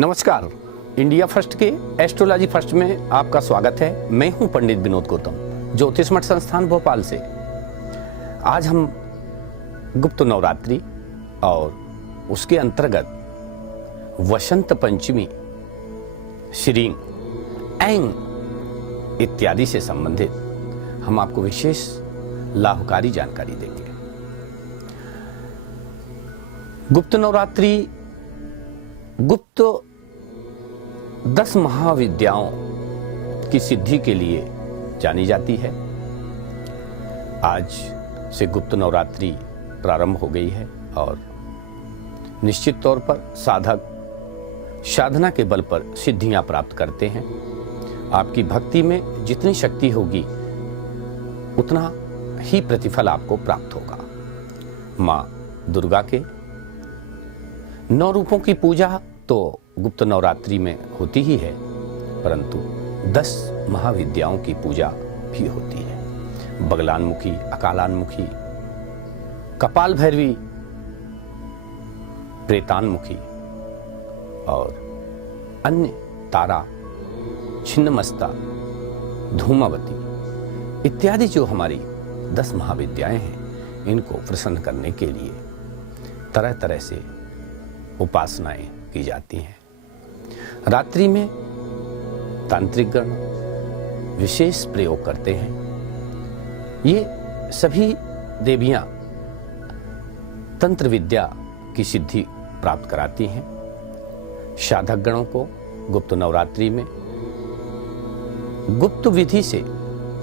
नमस्कार, India first के astrology first में आपका स्वागत है। मैं हूं पंडित विनोद गौतम, ज्योतिष मठ संस्थान भोपाल से। आज हम गुप्त नवरात्रि और उसके अंतर्गत वसंत पंचमी, श्रींग, ऐंग इत्यादि से संबंधित हम आपको विशेष लाभकारी जानकारी देंगे। गुप्त नवरात्रि गुप्त 10 महाविद्याओं की सिद्धि के लिए जानी जाती है। आज से गुप्त नवरात्रि प्रारंभ हो गई है और निश्चित तौर पर साधक साधना के बल पर सिद्धियां प्राप्त करते हैं। आपकी भक्ति में जितनी शक्ति होगी उतना ही प्रतिफल आपको प्राप्त होगा। मां दुर्गा के 9 रूपों की पूजा तो गुप्त नवरात्रि में होती ही है, परंतु 10 महाविद्याओं की पूजा भी होती है। बगलानमुखी, अकालानमुखी, कपाल भैरवी, प्रेतानमुखी और अन्य तारा, छिन्नमस्ता, धूमावती इत्यादि जो हमारी 10 महाविद्याएं हैं, इनको प्रसन्न करने के लिए तरह तरह से उपासनाएं की जाती हैं। रात्रि में तांत्रिक गण विशेष प्रयोग करते हैं। ये सभी देवियां तंत्र विद्या की सिद्धि प्राप्त कराती हैं। साधक गणों को गुप्त नवरात्रि में गुप्त विधि से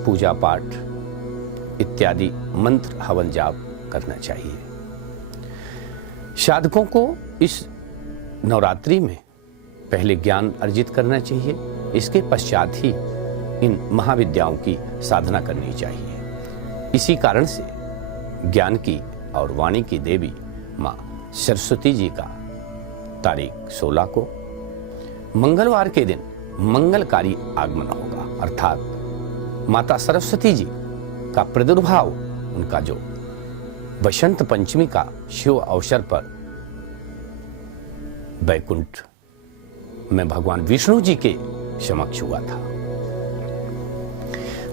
पूजा पाठ इत्यादि मंत्र हवन जाप करना चाहिए। साधकों को इस नवरात्रि में पहले ज्ञान अर्जित करना चाहिए, इसके पश्चात ही इन महाविद्याओं की साधना करनी चाहिए। इसी कारण से ज्ञान की और वाणी की देवी मां सरस्वती जी का तारीख 16 को मंगलवार के दिन मंगलकारी आगमन होगा, अर्थात माता सरस्वती जी का प्रादुर्भाव, उनका जो वसंत पंचमी का शुभ अवसर पर वैकुंठ में भगवान विष्णु जी के समक्ष हुआ था।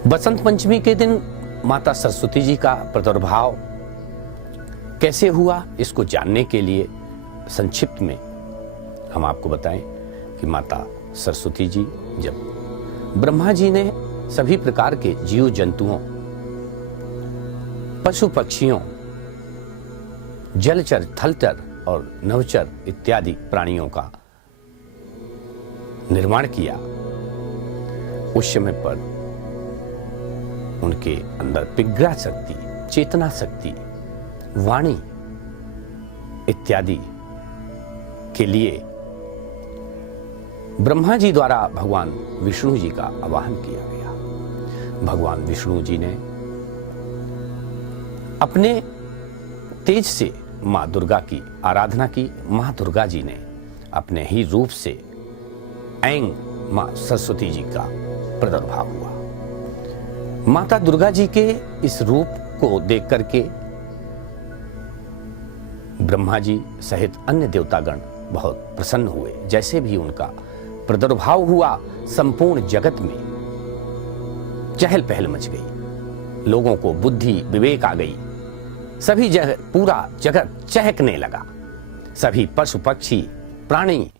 बसंत पंचमी के दिन माता सरस्वती जी का प्रादुर्भाव कैसे हुआ, इसको जानने के लिए संक्षिप्त में हम आपको बताएं कि माता सरस्वती जी जब ब्रह्मा जी ने सभी प्रकार के जीव जंतुओं, पशु पक्षियों, जलचर, थलचर और नवचर इत्यादि प्राणियों का निर्माण किया, उस समय पर उनके अंदर पिंगला शक्ति, चेतना शक्ति, वाणी इत्यादि के लिए ब्रह्मा जी द्वारा भगवान विष्णु जी का आवाहन किया गया। भगवान विष्णु जी ने अपने तेज से मां दुर्गा की आराधना की। मां दुर्गा जी ने अपने ही रूप से ऐंग मां सरस्वती जी का प्रादुर्भाव हुआ। माता दुर्गा जी के इस रूप को देख करके ब्रह्मा जी सहित अन्य देवतागण बहुत प्रसन्न हुए। जैसे भी उनका प्रादुर्भाव हुआ, संपूर्ण जगत में चहल पहल मच गई। लोगों को बुद्धि विवेक आ गई। सभी जगह पूरा जगत चहकने लगा। सभी पशु पक्षी प्राणी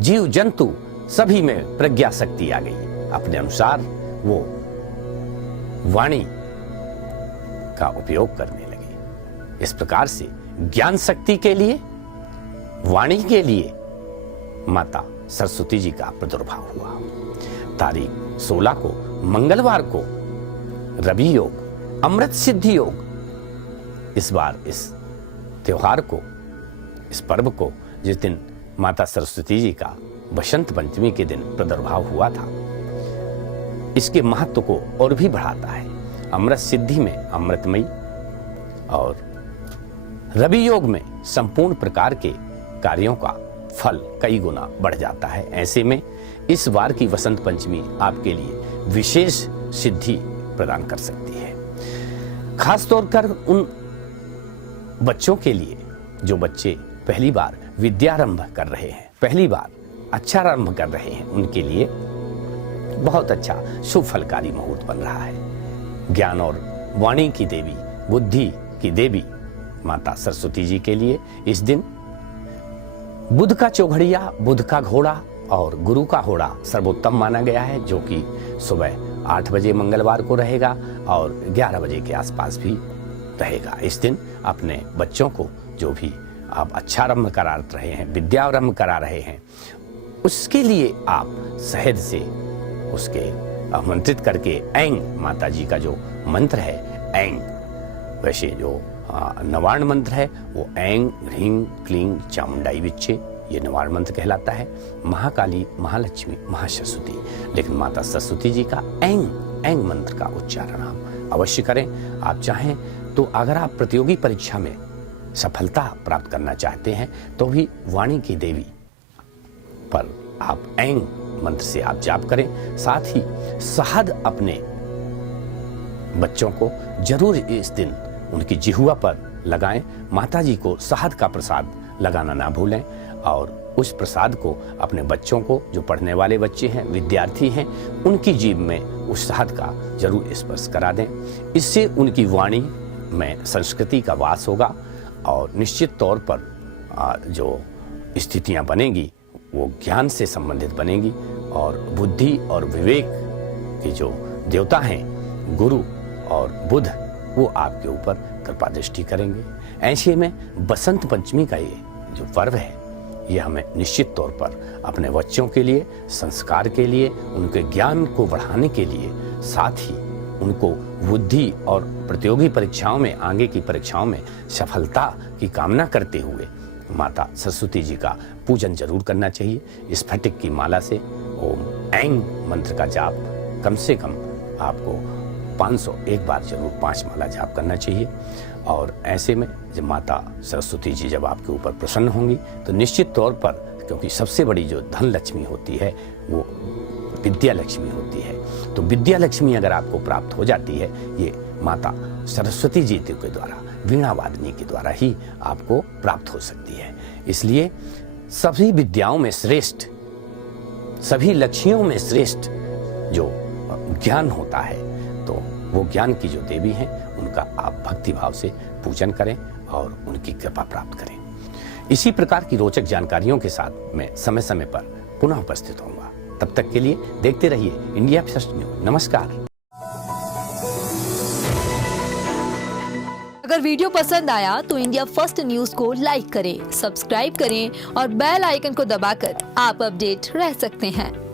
जीव जंतु सभी में प्रज्ञा शक्ति आ गई। अपने अनुसार वो वाणी का उपयोग करने लगे। इस प्रकार से ज्ञान शक्ति के लिए, वाणी के लिए माता सरस्वती जी का प्रादुर्भाव हुआ। तारीख 16 को मंगलवार को रवि योग, अमृत सिद्धि योग, इस बार इस त्योहार को, इस पर्व को, जिस दिन माता सरस्वती जी का वसंत पंचमी के दिन प्रादुर्भाव हुआ था, इसके महत्व को और भी बढ़ाता है। अमृत सिद्धि में अमृतमयी और रवि योग में संपूर्ण प्रकार के कार्यों का फल कई गुना बढ़ जाता है। ऐसे में इस बार की वसंत पंचमी आपके लिए विशेष सिद्धि प्रदान कर सकती है। खासतौर पर उन बच्चों के लिए जो बच्चे पहली बार विद्यारंभ कर रहे हैं, पहली बार अच्छा आरंभ कर रहे हैं उनके लिए बहुत अच्छा शुभ फलकारी मुहूर्त बन रहा है। ज्ञान और वाणी की देवी, बुद्धि की देवी माता सरस्वती जी के लिए इस दिन बुध का चौघड़िया, बुध का घोड़ा और गुरु का होड़ा सर्वोत्तम माना गया है, जो कि सुबह 8 बजे मंगलवार को रहेगा और 11 बजे के आसपास भी रहेगा। इस दिन अपने बच्चों को जो भी आप अच्छा आरंभ करा रहे हैं, विद्या आरंभ करा रहे हैं, उसके लिए आप शहद से उसके आमंत्रित करके ऐंग माता जी का जो मंत्र है ऐंग, वैसे जो नवार्ण मंत्र है वो ऐंग ह्रीं क्लीं चामुंडाई विच्चे, ये नवार्ण मंत्र कहलाता है। महाकाली, महालक्ष्मी, महासरस्वती, लेकिन माता सरस्वती जी का ऐंग ऐंग मंत्र का उच्चारण आप अवश्य करें। आप चाहें तो अगर आप प्रतियोगी परीक्षा में सफलता प्राप्त करना चाहते हैं तो भी वाणी की देवी पर आप ऐंग मंत्र से आप जाप करें। साथ ही शहद अपने बच्चों को जरूर इस दिन उनकी जिह्वा पर लगाएं। माता जी को शहद का प्रसाद लगाना ना भूलें और उस प्रसाद को अपने बच्चों को, जो पढ़ने वाले बच्चे हैं, विद्यार्थी हैं, उनकी जीभ में उस शहद का जरूर स्पर्श करा दें। इससे उनकी वाणी में संस्कृति का वास होगा और निश्चित तौर पर जो स्थितियां बनेगी वो ज्ञान से संबंधित बनेगी और बुद्धि और विवेक के जो देवता हैं गुरु और बुध, वो आपके ऊपर कृपा दृष्टि करेंगे। ऐसे में बसंत पंचमी का ये जो पर्व है ये हमें निश्चित तौर पर अपने बच्चों के लिए, संस्कार के लिए, उनके ज्ञान को बढ़ाने के लिए, साथ ही उनको बुद्धि और प्रतियोगी परीक्षाओं में, आगे की परीक्षाओं में सफलता की कामना करते हुए माता सरस्वती जी का पूजन जरूर करना चाहिए। स्फटिक की माला से ओम ऐंग मंत्र का जाप कम से कम आपको 501 बार जरूर 5 माला जाप करना चाहिए। और ऐसे में जब माता सरस्वती जी जब आपके ऊपर प्रसन्न होंगी तो निश्चित तौर पर, क्योंकि सबसे बड़ी जो धन लक्ष्मी होती है वो विद्या लक्ष्मी होती है, तो विद्या लक्ष्मी अगर आपको प्राप्त हो जाती है ये माता सरस्वती जी के द्वारा, वीणा वादनी के द्वारा ही आपको प्राप्त हो सकती है। इसलिए सभी विद्याओं में श्रेष्ठ, सभी लक्ष्यों में श्रेष्ठ जो ज्ञान होता है, तो वो ज्ञान की जो देवी हैं उनका आप भक्ति भाव से पूजन करें और उनकी कृपा प्राप्त करें। इसी प्रकार की रोचक जानकारियों के साथ मैं समय समय पर पुनः उपस्थित होऊंगा। तब तक के लिए देखते रहिए इंडिया फर्स्ट न्यूज। नमस्कार। अगर वीडियो पसंद आया तो इंडिया फर्स्ट न्यूज को लाइक करें, सब्सक्राइब करें और बेल आइकन को दबाकर आप अपडेट रह सकते हैं।